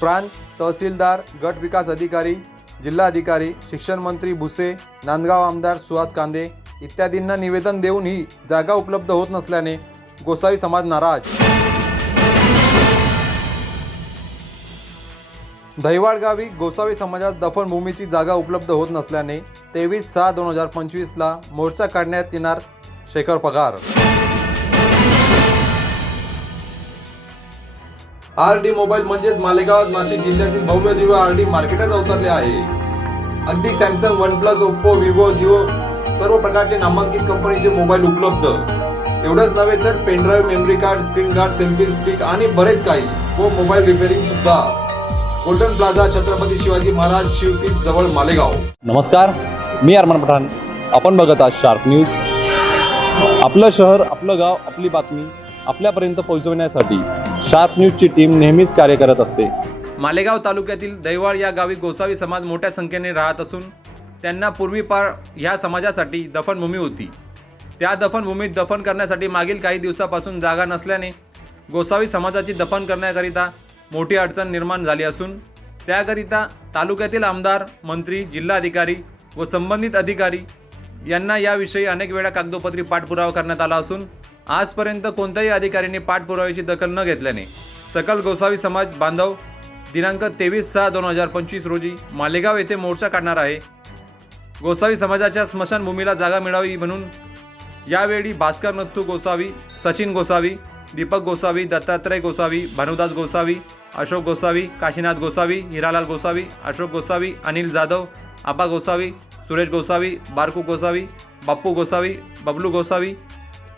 प्रांत तहसीलदार गट विकास अधिकारी जिल्हाधिकारी शिक्षण मंत्री भुसे नांदगाव आमदार सुहास कांदे इत्यादींना निवेदन देऊनही जागा उपलब्ध होत नसल्याने गोसावी समाज नाराज. दहिवाड गावी गोसावी समाजास दफनभूमीची जागा उपलब्ध होत नसल्याने तेवीस सहा दोन हजार पंचवीसला मोर्चा काढण्यात येणार शेखर पगार. आर डी मोबाईल म्हणजेच मालेगाव नाशिक जिल्ह्यातील भव्य दिव्य आर डी मार्केटच अवतरले आहे. अगदी Samsung OnePlus Oppo Vivo Jio सर्व प्रकारचे नामांकित कंपनीचे मोबाईल उपलब्ध. एवढंच नव्हे तर pen drive memory card screen guard selfie stick आणि बरेच काही व मोबाईल रिपेअरिंग सुद्धा. गोल्डन प्लाझा छत्रपती शिवाजी महाराज शिवतीप जवळ मालेगाव. नमस्कार मी अरमान पठाण. आपण बघत आहात शार्प न्यूज. आपलं शहर आपलं गाव आपली बातमी आपल्यापर्यंत पोहोचवण्यासाठी शार्प न्यूजची टीम नेहमीच कार्य करत असते. मालेगाव तालुक्यातील दैवाळ या गावी गोसावी समाज मोठ्या संख्येने राहत असून त्यांना पूर्वीपार ह्या समाजासाठी दफनभूमी होती. त्या दफनभूमीत दफन करण्यासाठी मागील काही दिवसापासून जागा नसल्याने गोसावी समाजाची दफन करण्याकरिता मोठी अडचण निर्माण झाली असून त्याकरिता तालुक्यातील आमदार मंत्री जिल्हाधिकारी व संबंधित अधिकारी यांना याविषयी अनेक वेळा कागदोपत्री पाठपुरावा करण्यात आला असून आजपर्यंत कोणत्याही अधिकाऱ्यांनी पाठपुराव्याची दखल न घेतल्याने सकल गोसावी समाज बांधव दिनांक तेवीस सहा दोन हजार पंचवीस रोजी मालेगाव येथे मोर्चा काढणार आहे. गोसावी समाजाच्या स्मशानभूमीला जागा मिळावी म्हणून यावेळी भास्कर नथू गोसावी सचिन गोसावी दीपक गोसावी दत्तात्रय गोसावी भानुदास गोसावी अशोक गोसावी काशीनाथ गोसावी हिरालाल गोसावी अशोक गोसावी अनिल जाधव आबा गोसावी सुरेश गोसावी बारकू गोसावी बाप्पू गोसावी बबलू गोसावी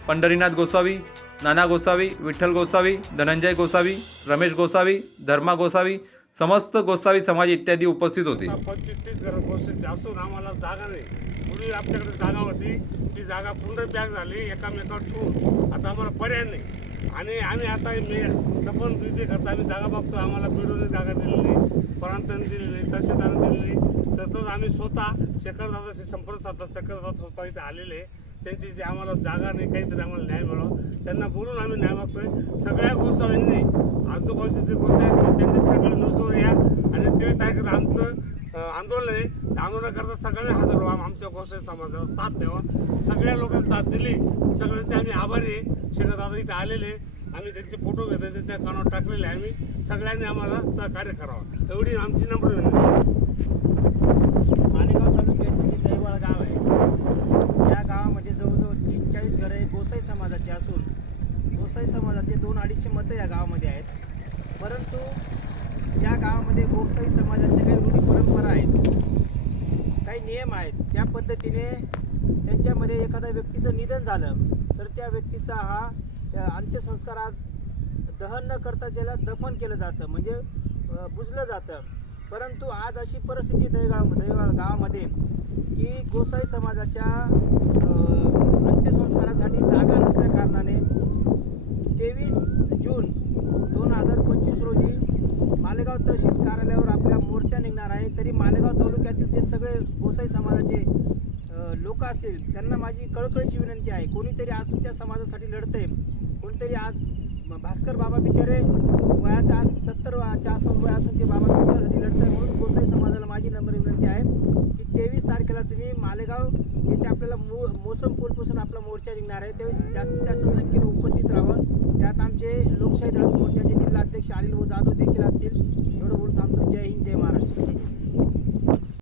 पंढरीनाथ गोसावी नाना गोसावी विठ्ठल गोसावी धनंजय गोसावी रमेश गोसावी धर्मा गोसावी समस्त गोसावी समाज इत्यादी उपस्थित होते. पंचवीस तीस असून आम्हाला जागा नाही. पूर्वी आपल्याकडे जागा होती ती जागा पूर्ण पॅक झाली एकामेकावर ठेवून. आता आम्हाला पर्याय नाही. आणि आम्ही आता मी दफन विधी करता आम्ही जागा बघतो आम्हाला पिढूने जागा दिलेली नाही दिलेली नाही तहसीलदारांनी दिलेली सतत आम्ही स्वतः शेखरदादाशी संपर्क साधतात शेखरदादा स्वतः इथे आलेले त्यांची जी आम्हाला जागा नाही काहीतरी आम्हाला न्याय मिळावा. त्यांना बोलून आम्ही न्याय मागतोय. सगळ्या गोसावींनी आजूबाजूचे जे गोसावी असतात त्यांनी सगळे न्यूजवर या. आणि ते काय करा आमचं आंदोलन आहे. आंदोलनाकरता सगळ्यांनी हजर व्हा. आमच्या गोसावी समाजाला साथ द्यावा. सगळ्या लोकांनी साथ दिली. सगळ्यांचे आम्ही आभारी आहे. शेखरदादा इथे आलेले आम्ही त्यांचे फोटो घेतो त्यांच्या कानावर टाकलेले आम्ही. सगळ्यांनी आम्हाला सहकार्य करावं. एवढी आमची नम्र विनंती आहे. मालेगाव तालुक्यातील जे दैवाळ गाव आहे या गावामध्ये जवळजवळ तीस चाळीस घरं हे गोसाई समाजाची असून गोसाई समाजाचे दोन अडीचशे मतं या गावामध्ये आहेत. परंतु या गावामध्ये गोसाई समाजाचे काही रूढी परंपरा आहेत काही नियम आहेत. त्या पद्धतीने त्यांच्यामध्ये एखाद्या व्यक्तीचं निधन झालं तर त्या व्यक्तीचा हा अंत्यसंस्कारात दहन न करता त्याला दफन केलं जातं म्हणजे बुजलं जातं. परंतु आज अशी परिस्थिती दैगाव दैवाळ गावामध्ये की गोसाई समाजाच्या अ, अंत्यसंस्कारासाठी जागा नसल्या कारणाने तेवीस जून दोन हजार पंचवीस रोजी मालेगाव तहसील कार्यालयावर आपल्या मोर्चा निघणार आहे. तरी मालेगाव तालुक्यातील जे सगळे गोसाई समाजाचे लोक असतील त्यांना माझी कळकळीची विनंती आहे. कोणीतरी आज तुमच्या समाजासाठी लढतंय. कोणीतरी आज भास्कर बाबा बिचारे वयाचा आज सत्तर वयाच्या आसपास वय असून ते बाबा तुमच्यासाठी लढतंय म्हणून गोसाई समाजाला माझी नम्र विनंती की तेवीस तारखेला तुम्ही मालेगाव येथे आपल्याला मो मोसम पूलपासून आपला मोर्चा निघणार आहे. तेव्हा जास्तीत जास्त संख्येने उपस्थित राहावं. त्यात आमचे लोकशाही दळक मोर्चाचे जिल्हाध्यक्ष अनिल जाधव देखील असतील. एवढं बोलतो आमचं. जय हिंद जय महाराष्ट्र.